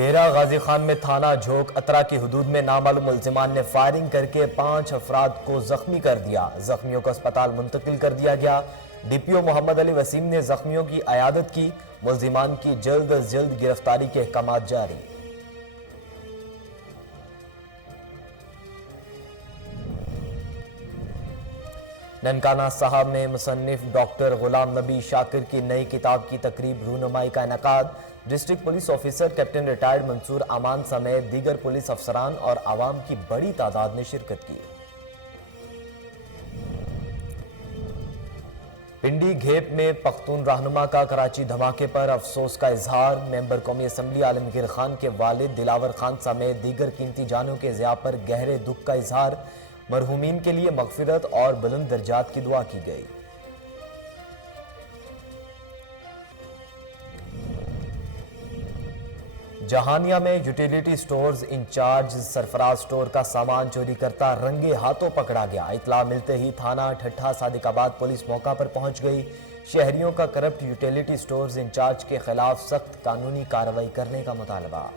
ڈیرہ غازی خان میں تھانہ جھوک اترا کی حدود میں نامعلوم ملزمان نے فائرنگ کر کے 5 افراد کو زخمی کر دیا۔ زخمیوں کو اسپتال منتقل کر دیا گیا۔ ڈی پی او محمد علی وسیم نے زخمیوں کی عیادت کی۔ ملزمان کی جلد از جلد گرفتاری کے احکامات جاری۔ ننکانہ صاحب میں مصنف ڈاکٹر غلام نبی شاکر کی نئی کتاب کی تقریب رونمائی کا انعقاد۔ District police officer captain retired Mansoor Aman سمیت دیگر پولیس افسران اور عوام کی بڑی تعداد نے شرکت کی۔ پنڈی گھیپ میں پختون رہنما کا کراچی دھماکے پر افسوس کا اظہار۔ ممبر قومی اسمبلی عالمگیر خان کے والد دلاور خان سمیت دیگر قیمتی جانوں کے ضیاع پر گہرے دکھ کا اظہار۔ مرحومین کے لیے مغفرت اور بلند درجات کی دعا کی گئی۔ جہانیہ میں یوٹیلیٹی سٹورز انچارج سرفراز سٹور کا سامان چوری کرتا رنگے ہاتھوں پکڑا گیا۔ اطلاع ملتے ہی تھانہ ٹھٹھہ صادق آباد پولیس موقع پر پہنچ گئی۔ شہریوں کا کرپٹ یوٹیلیٹی سٹورز انچارج کے خلاف سخت قانونی کارروائی کرنے کا مطالبہ۔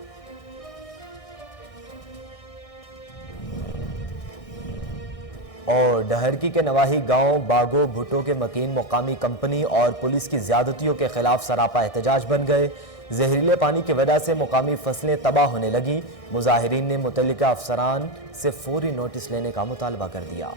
اور ڈہرکی کے نواحی گاؤں باگو بھٹو کے مکین مقامی کمپنی اور پولیس کی زیادتیوں کے خلاف سراپا احتجاج بن گئے۔ زہریلے پانی کی وجہ سے مقامی فصلیں تباہ ہونے لگیں۔ مظاہرین نے متعلقہ افسران سے فوری نوٹس لینے کا مطالبہ کر دیا۔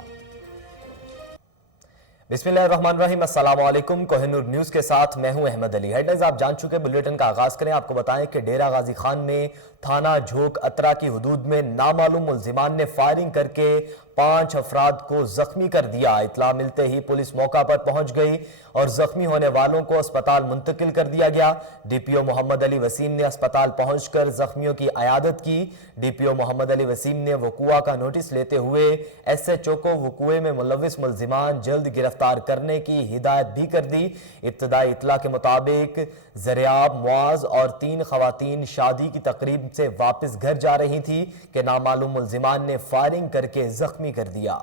بسم اللہ الرحمن الرحیم، السلام علیکم۔ کوہ نور نیوز کے ساتھ میں ہوں احمد علی۔ ہیڈلائنز آپ جان چکے، بلیٹن کا آغاز کریں۔ آپ کو بتائیں کہ ڈیرہ غازی خان میں تھانہ جھوک اترا کی حدود میں نامعلوم ملزمان نے فائرنگ کر کے 5 افراد کو زخمی کر دیا۔ اطلاع ملتے ہی پولیس موقع پر پہنچ گئی اور زخمی ہونے والوں کو اسپتال منتقل کر دیا گیا۔ ڈی پی او محمد علی وسیم نے اسپتال پہنچ کر زخمیوں کی عیادت کی۔ ڈی پی او محمد علی وسیم نے وقوع کا نوٹس لیتے ہوئے ایس ایچ او کو وقوع میں ملوث ملزمان جلد گرفتار کرنے کی ہدایت بھی کر دی۔ ابتدائی اطلاع کے مطابق زریاب، معاذ اور 3 خواتین شادی کی تقریب سے واپس گھر جا رہی تھی کہ نامعلوم ملزمان نے فائرنگ کر کے زخمی کر دیا۔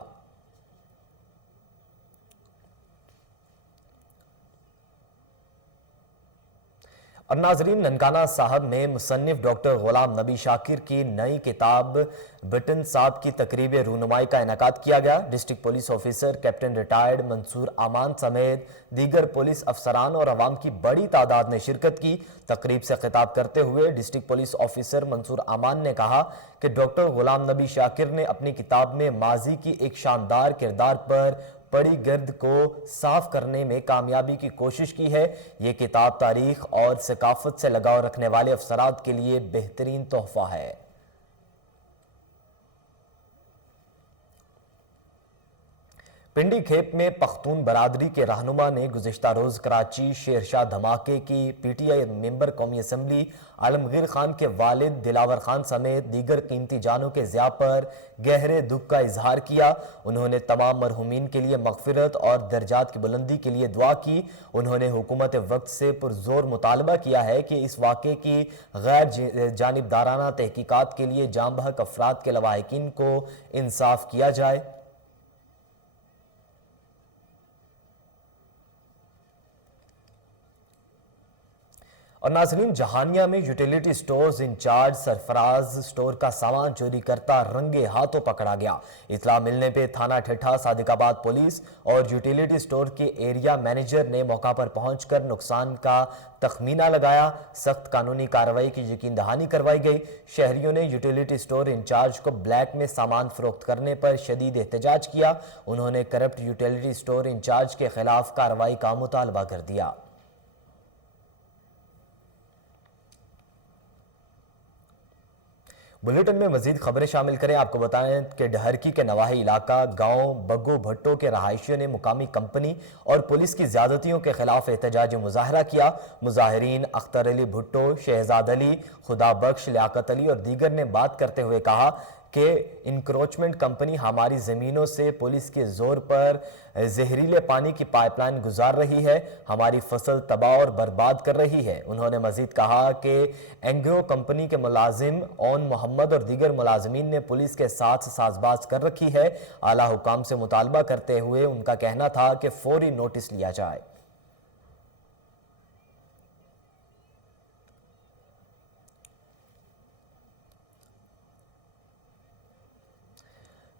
اور ناظرین، ننکانہ صاحب میں مصنف ڈاکٹر غلام نبی شاکر کی نئی کتاب بٹن صاحب کی تقریب رونمائی کا انعقاد کیا گیا۔ District police officer captain retired Mansoor Aman سمیت دیگر پولیس افسران اور عوام کی بڑی تعداد نے شرکت کی۔ تقریب سے خطاب کرتے ہوئے ڈسٹرکٹ پولیس آفیسر منصور امان نے کہا کہ ڈاکٹر غلام نبی شاکر نے اپنی کتاب میں ماضی کی ایک شاندار کردار پر پڑی گرد کو صاف کرنے میں کامیابی کی کوشش کی ہے۔ یہ کتاب تاریخ اور ثقافت سے لگاؤ رکھنے والے افسرات کے لیے بہترین تحفہ ہے۔ پنڈی کھیپ میں پختون برادری کے رہنما نے گزشتہ روز کراچی شیرشاہ دھماکے کی پی ٹی آئی ممبر قومی اسمبلی عالمگیر خان کے والد دلاور خان سمیت دیگر قیمتی جانوں کے ضیاع پر گہرے دکھ کا اظہار کیا۔ انہوں نے تمام مرحومین کے لیے مغفرت اور درجات کی بلندی کے لیے دعا کی۔ انہوں نے حکومت وقت سے پرزور مطالبہ کیا ہے کہ اس واقعے کی غیر جانبدارانہ تحقیقات کے لیے جاں بحق افراد کے لواحقین کو انصاف کیا جائے۔ اور ناظرین، جہانیہ میں یوٹیلیٹی سٹورز انچارج سرفراز سٹور کا سامان چوری کرتا رنگے ہاتھوں پکڑا گیا۔ اطلاع ملنے پہ تھانہ ٹھٹھہ صادق آباد پولیس اور یوٹیلیٹی سٹور کے ایریا مینیجر نے موقع پر پہنچ کر نقصان کا تخمینہ لگایا۔ سخت قانونی کارروائی کی یقین دہانی کروائی گئی۔ شہریوں نے یوٹیلیٹی سٹور انچارج کو بلیک میں سامان فروخت کرنے پر شدید احتجاج کیا۔ انہوں نے کرپٹ یوٹیلیٹی سٹور انچارج کے خلاف کارروائی کا مطالبہ کر دیا۔ بلیٹن میں مزید خبریں شامل کریں۔ آپ کو بتائیں کہ ڈہرکی کے نواحی علاقہ گاؤں بگو بھٹو کے رہائشیوں نے مقامی کمپنی اور پولیس کی زیادتیوں کے خلاف احتجاجی مظاہرہ کیا۔ مظاہرین اختر علی بھٹو، شہزاد علی، خدا بخش، لیاقت علی اور دیگر نے بات کرتے ہوئے کہا کہ انکروچمنٹ کمپنی ہماری زمینوں سے پولیس کے زور پر زہریلے پانی کی پائپ لائن گزار رہی ہے، ہماری فصل تباہ اور برباد کر رہی ہے۔ انہوں نے مزید کہا کہ اینگرو کمپنی کے ملازم اون محمد اور دیگر ملازمین نے پولیس کے ساتھ ساز باز کر رکھی ہے۔ اعلیٰ حکام سے مطالبہ کرتے ہوئے ان کا کہنا تھا کہ فوری نوٹس لیا جائے۔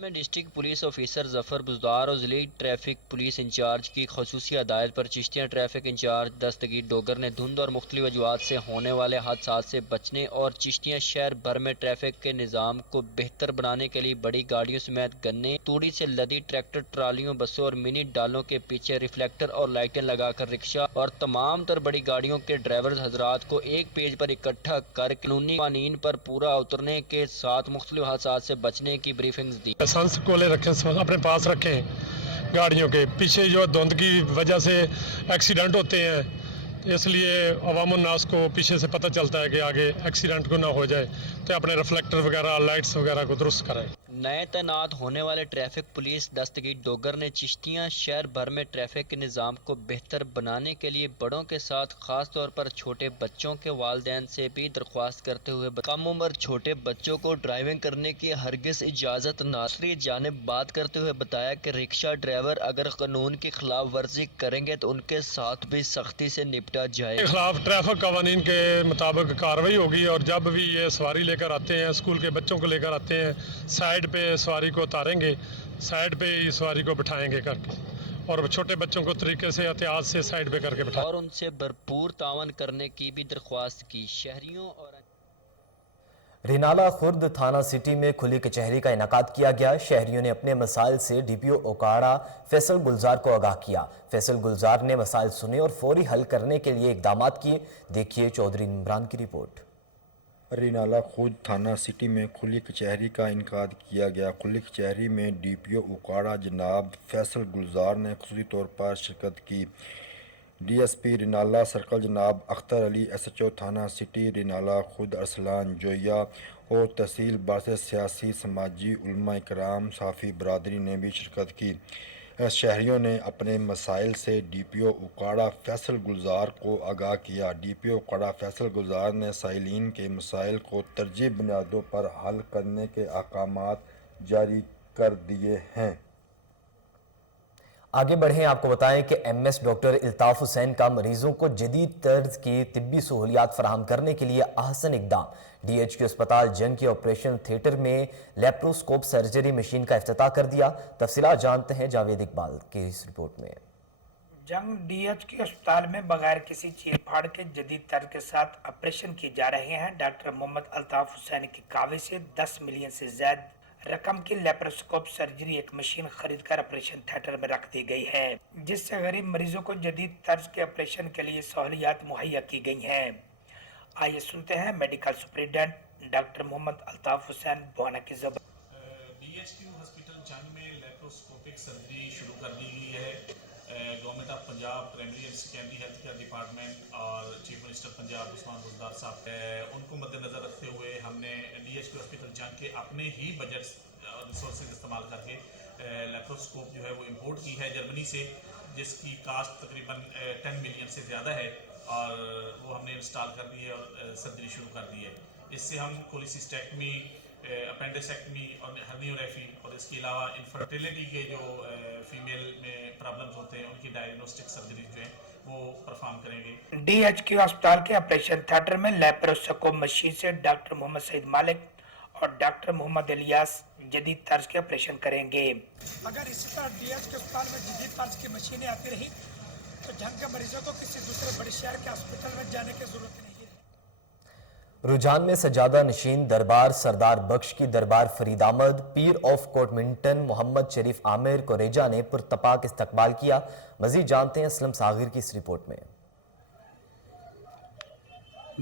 میں ڈسٹرکٹ پولیس آفیسر ظفر بزدار اور ضلعی ٹریفک پولیس انچارج کی خصوصی ہدایت پر چشتیاں ٹریفک انچارج دستگیر ڈوگر نے دھند اور مختلف وجوہات سے ہونے والے حادثات سے بچنے اور چشتیاں شہر بھر میں ٹریفک کے نظام کو بہتر بنانے کے لیے بڑی گاڑیوں سمیت گنے توڑی سے لدی ٹریکٹر ٹرالیوں بسوں اور منی ڈالوں کے پیچھے ریفلیکٹر اور لائٹیں لگا کر رکشہ اور تمام تر بڑی گاڑیوں کے ڈرائیور حضرات کو ایک پیج پر اکٹھا کر قانونی قوانین پر پورا اترنے کے ساتھ مختلف حادثات سے بچنے کی بریفنگز دی۔ لائسنس کولے رکھیں، اپنے پاس رکھیں گاڑیوں کے پیچھے جو دھند کی وجہ سے ایکسیڈنٹ ہوتے ہیں، اس لیے عوام الناس کو پیچھے سے پتہ چلتا ہے کہ آگے ایکسیڈنٹ کو نہ ہو جائے تو اپنے ریفلیکٹر وغیرہ لائٹس وغیرہ کو درست کریں۔ نئے تعینات ہونے والے ٹریفک پولیس دستگیر ڈوگر نے چشتیاں شہر بھر میں ٹریفک کے نظام کو بہتر بنانے کے لیے بڑوں کے ساتھ خاص طور پر چھوٹے بچوں کے والدین سے بھی درخواست کرتے ہوئے کم عمر چھوٹے بچوں کو ڈرائیونگ کرنے کی ہرگز اجازت نہ۔ دوسری جانب بات کرتے ہوئے بتایا کہ رکشہ ڈرائیور اگر قانون کی خلاف ورزی کریں گے تو ان کے ساتھ بھی سختی سے نپٹا جائے گا۔ خلاف ٹریفک قوانین کے مطابق کارروائی ہوگی، اور جب بھی یہ سواری لے کر آتے ہیں، اسکول کے بچوں کو لے کر آتے ہیں، سائڈ پہ سواری کو اتاریں گے، سائڈ پہ ہی سواری کو بٹھائیں گے کر کے، اور چھوٹے بچوں کو طریقے سے احتیاط سے سائڈ پہ کر کے بٹھائیں۔ اور ان سے بھرپور تعاون کرنے کی بھی درخواست کی۔ شہریوں اور رینالہ خرد تھانہ سٹی میں کھلی کچہری کا انعقاد کیا گیا۔ شہریوں نے اپنے مسائل سے ڈی پی او اوکاڑا فیصل گلزار کو آگاہ کیا۔ فیصل گلزار نے مسائل سنے اور فوری حل کرنے کے لیے اقدامات کیے۔ دیکھیے چودھری عمران کی رپورٹ۔ رینالہ خرد تھانہ سٹی میں کھلی کچہری کا انعقاد کیا گیا۔ کھلی کچہری میں ڈی پی او اوکاڑا جناب فیصل گلزار نے خصوصی طور پر شرکت کی۔ D S P Renala circle جناب اختر علی، ایس ایچ او تھانہ سٹی رینالہ خرد ارسلان جویا اور تحصیل بار سے سیاسی، سماجی، علماء کرام، صحافی برادری نے بھی شرکت کی۔ شہریوں نے اپنے مسائل سے ڈی پی او اوکاڑا فیصل گلزار کو آگاہ کیا۔ ڈی پی او اوکاڑا فیصل گلزار نے سائلین کے مسائل کو ترجیحی بنیادوں پر حل کرنے کے احکامات جاری کر دیے ہیں۔ آگے بڑھیں، آپ کو بتائیں کہ M S doctor Altaf Hussain کا مریضوں کو جدید طرز کی طبی سہولیات فراہم کرنے کے لیے احسن اقدام۔ ڈی ایچ کیو اسپتال جنگ کے آپریشن تھیٹر میں لیپروسکوپ سرجری مشین کا افتتاح کر دیا۔ تفصیلات جانتے ہیں جاوید اقبال کی اس رپورٹ میں۔ جنگ ڈی ایچ کیو اسپتال میں بغیر کسی چیر پھاڑ کے جدید طرز کے ساتھ آپریشن کیے جا رہے ہیں۔ ڈاکٹر محمد الطاف حسین کی کاوش سے 10 ملین سے زائد رقم کی لیپروسکوپ سرجری ایک مشین خرید کر آپریشن تھیٹر میں رکھ دی گئی ہے، جس سے غریب مریضوں کو جدید طرز کے آپریشن کے لیے سہولیات مہیا کی گئی ہیں۔ آئیے سنتے ہیں میڈیکل سپرنٹینڈنٹ ڈاکٹر محمد الطاف حسین بوانا کی زبان۔ ڈی ایچ کیو ہاسپٹل جنگ میں لیپروسکوپک سرجری شروع کر دی گئی ہے۔ Government of Punjab primary and secondary health care department اور چیف منسٹر پنجاب عثمان بزدار صاحب ان کو مد نظر رکھتے ہوئے ہم نے ڈی ایچ کیو ہاسپٹل جنگ کے اپنے ہی بجٹ ریسورسز استعمال کر کے لیپروسکوپ جو ہے وہ امپورٹ کی ہے جرمنی سے، جس کی کاسٹ تقریباً 10 ملین سے زیادہ ہے، اور وہ ہم نے انسٹال کر دی ہے اور سرجری شروع کر دی ہے۔ اس سے ہم کولیسسٹیکٹمی، اپینڈسیکٹمی اور ہرنیوریفی اور اس کے علاوہ انفرٹیلیٹی کے جو فیمیل میں پرابلمز ہوتے ہیں ان کی ڈائگنوسٹک سرجری جو ہیں وہ پرفارم کریں گے۔ ڈی ایچ کیو اسپتال کے آپریشن تھیٹر میں لیپروسکوپ مشین سے ڈاکٹر محمد سعید مالک اور ڈاکٹر محمد الیاس جدید طرز کے آپریشن کریں گے۔ اگر اسی طرح ڈی ایچ کے اسپتال میں جدید طرز کی مشینیں آتی رہی تو جنگ کے مریضوں کو کسی دوسرے بڑے شہر کے ہاسپٹل میں جانے کی ضرورت نہیں ہے۔ رجحان میں سجادہ نشین دربار سردار بخش کی دربار فرید آمد، پیر آف کوٹمنٹن محمد شریف عامر کوریجا نے پرتپاک استقبال کیا۔ مزید جانتے ہیں اسلم صاغر کی اس رپورٹ میں۔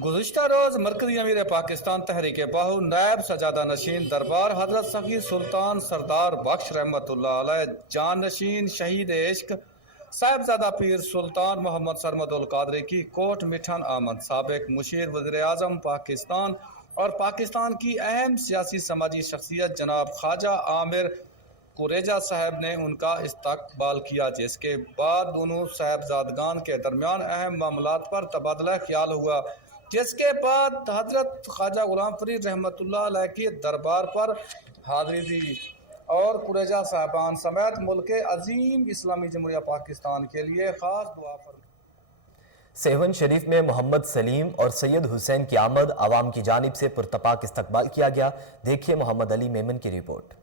گزشتہ روز مرکزی امیر پاکستان تحریک باہو نائب سجادہ نشین دربار حضرت سخی سلطان سردار بخش رحمت اللہ علیہ جان نشین شہید عشق صاحبزادہ پیر سلطان محمد سرمد القادری کی کوٹ مٹھن آمد، سابق مشیر وزیر اعظم پاکستان اور پاکستان کی اہم سیاسی سماجی شخصیت جناب خواجہ عامر کوریجا صاحب نے ان کا استقبال کیا، جس کے بعد دونوں صاحبزادگان کے درمیان اہم معاملات پر تبادلہ خیال ہوا، جس کے بعد حضرت خواجہ غلام فرید رحمت اللہ علیہ کی دربار پر حاضری دی اور کوریجا صاحبان سمیت ملک عظیم اسلامی جمہوریہ پاکستان کے لیے خاص دعا فرمائیں۔ سیون شریف میں محمد سلیم اور سید حسین کی آمد، عوام کی جانب سے پرتپاک استقبال کیا گیا۔ دیکھیے محمد علی میمن کی رپورٹ۔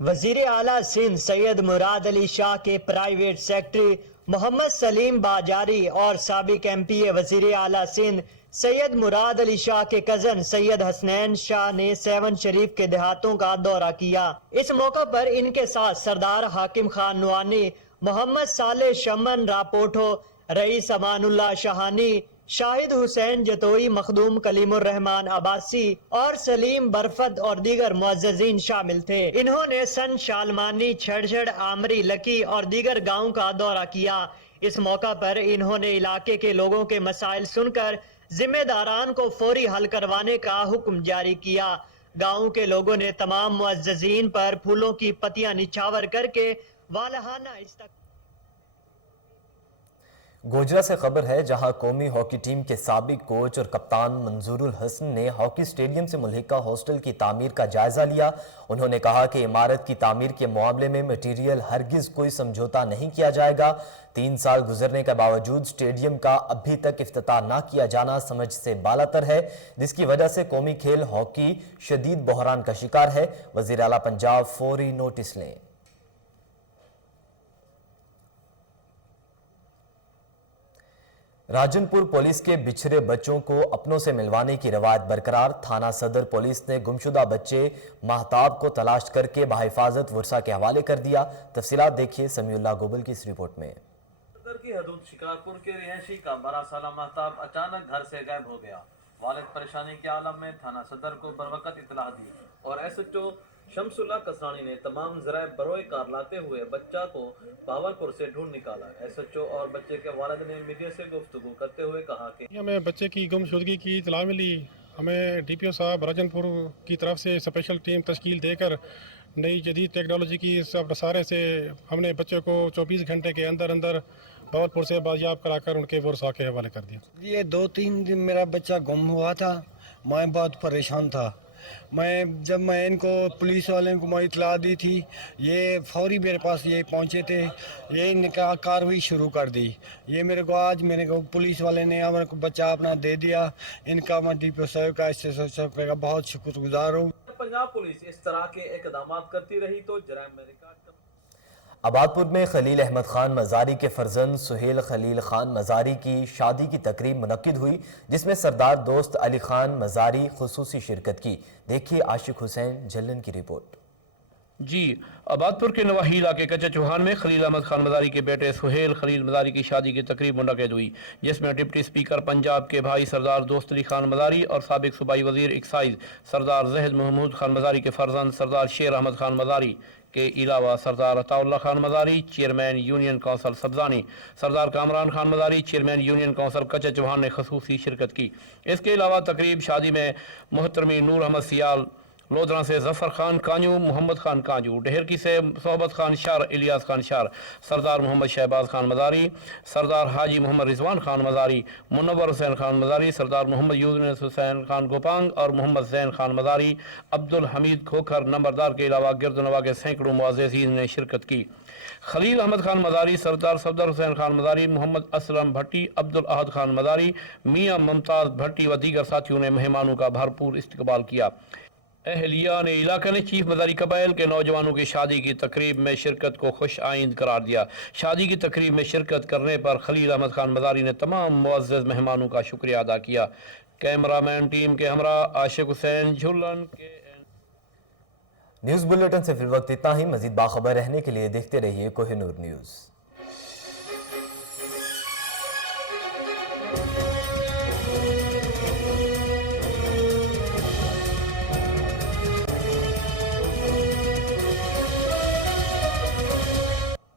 وزیر اعلیٰ سندھ سید مراد علی شاہ کے پرائیویٹ سیکرٹری محمد سلیم باجاری اور سابق ایم پی اے وزیر اعلیٰ سندھ سید مراد علی شاہ کے کزن سید حسنین شاہ نے سیون شریف کے دیہاتوں کا دورہ کیا۔ اس موقع پر ان کے ساتھ سردار حاکم خان نوانی، محمد صالح شمن راپوٹھو، رئیس امان اللہ شاہانی، شاہد حسین جتوئی، مخدوم کلیم الرحمان عباسی اور سلیم برفت اور دیگر معززین شامل تھے۔ انہوں نے سن شالمانی، چھڑ آمری، لکی اور دیگر گاؤں کا دورہ کیا۔ اس موقع پر انہوں نے علاقے کے لوگوں کے مسائل سن کر ذمہ داران کو فوری حل کروانے کا حکم جاری کیا۔ گاؤں کے لوگوں نے تمام معززین پر پھولوں کی پتیاں نچھاور کر کے والہانہ استقبال۔ گوجرا سے خبر ہے جہاں قومی ہاکی ٹیم کے سابق کوچ اور کپتان منظور الحسن نے ہاکی سٹیڈیم سے ملحقہ ہاسٹل کی تعمیر کا جائزہ لیا۔ انہوں نے کہا کہ عمارت کی تعمیر کے معاملے میں مٹیریل ہرگز کوئی سمجھوتا نہیں کیا جائے گا۔ 3 سال گزرنے کے باوجود سٹیڈیم کا ابھی تک افتتاح نہ کیا جانا سمجھ سے بالاتر ہے، جس کی وجہ سے قومی کھیل ہاکی شدید بحران کا شکار ہے۔ وزیر اعلیٰ پنجاب فوری نوٹس لیں۔ راجن پور پولیس کے بچھڑے بچوں کو اپنوں سے ملوانے کی روایت برقرار۔ تھانہ صدر پولیس نے گمشدہ بچے ماہتاب کو تلاش کر کے بحفاظت ورثہ کے حوالے کر دیا۔ تفصیلات دیکھیے سمیع اللہ گوبل کی اس رپورٹ میں۔ صدر کی حدود شکارپور کے رہائشی کا 12 سالہ ماہتاب اچانک گھر سے غائب ہو گیا۔ والد پریشانی کے عالم میں تھانہ صدر کو بروقت اطلاع دی اور ایس ایچ او شمس اللہ کسرانی نے تمام ذرائع بروئے کار لاتے ہوئے بچہ کو بھاولپور سے ڈھونڈ نکالا۔ ایس ایچ او اور بچے کے والد نے میڈیا سے گفتگو کرتے ہوئے کہا کہ ہمیں بچے کی گمشدگی کی اطلاع ملی، ہمیں ڈی پی او صاحب راجن پور کی طرف سے اسپیشل ٹیم تشکیل دے کر نئی جدید ٹیکنالوجی کی سہارے سے ہم نے بچے کو 24 گھنٹے کے اندر بھاولپور سے بازیاب کرا کر ان کے ورثاء کے حوالے کر دیا۔ یہ 2-3 دن میرا بچہ گم ہوا تھا، میں بہت پریشان تھا۔ جب میں ان کو پولیس والوں کو میں اطلاع دی تھی، یہ فوری میرے پاس یہ پہنچے تھے، یہ نکاح کارروائی شروع کر دی۔ یہ میرے کو پولیس والے نے ہمارے کو بچہ اپنا دے دیا۔ ان کا میں ڈی پی او صاحب کا کا بہت شکر گزار ہوں۔ پنجاب پولیس اس طرح کے اقدامات کرتی رہی تو جرائم میں ریکارڈ آبادپور میں خلیل احمد خان مزاری کے فرزند سہیل خلیل خان مزاری کی شادی کی تقریب منعقد ہوئی، جس میں سردار دوست علی خان مزاری خصوصی شرکت کی۔ دیکھیے عاشق حسین جلن کی رپورٹ۔ جی آبادپور کے نواحی علاقے کچا چوہان میں خلیل احمد خان مزاری کے بیٹے سہیل خلیل مزاری کی شادی کی تقریب منعقد ہوئی، جس میں ڈپٹی اسپیکر پنجاب کے بھائی سردار دوست علی خان مزاری اور سابق صوبائی وزیر ایکسائز سردار زہد محمود خان مزاری کے فرزند سردار شیر احمد خان مزاری کے علاوہ سردار عطا اللہ خان مزاری چیئرمین یونین کونسل سبزانی، سردار کامران خان مزاری چیئرمین یونین کونسل کچا چوہان نے خصوصی شرکت کی۔ اس کے علاوہ تقریب شادی میں محترمی نور احمد سیال، لودھرا سے ظفر خان کانجو، محمد خان کانجو، ڈہرکی سے صحبت خان شار، الیاس خان شار، سردار محمد شہباز خان مزاری، سردار حاجی محمد رضوان خان مزاری، منور حسین خان مزاری، سردار محمد یونس حسین خان گوپانگ اور محمد زین خان مزاری، عبدالحمید کھوکھر نمبردار کے علاوہ گرد نواح کے سینکڑوں معززین نے شرکت کی۔ خلیل احمد خان مزاری، سردار صفدر حسین خان مزاری، محمد اسلم بھٹی، عبدالاحد خان مزاری، میاں ممتاز بھٹی و دیگر ساتھیوں نے مہمانوں کا بھرپور استقبال کیا۔ اہلیہ نے علاقہ نے چیف مزاری قبائل کے نوجوانوں کی شادی کی تقریب میں شرکت کو خوش آئند قرار دیا۔ شادی کی تقریب میں شرکت کرنے پر خلیل احمد خان مزاری نے تمام معزز مہمانوں کا شکریہ ادا کیا۔ کیمرہ مین ٹیم کے ہمراہ عاشق حسین جھولن کے نیوز بلیٹن سے فی الوقت اتنا ہی۔ مزید باخبر رہنے کے لیے دیکھتے رہیے کوہ نور نیوز۔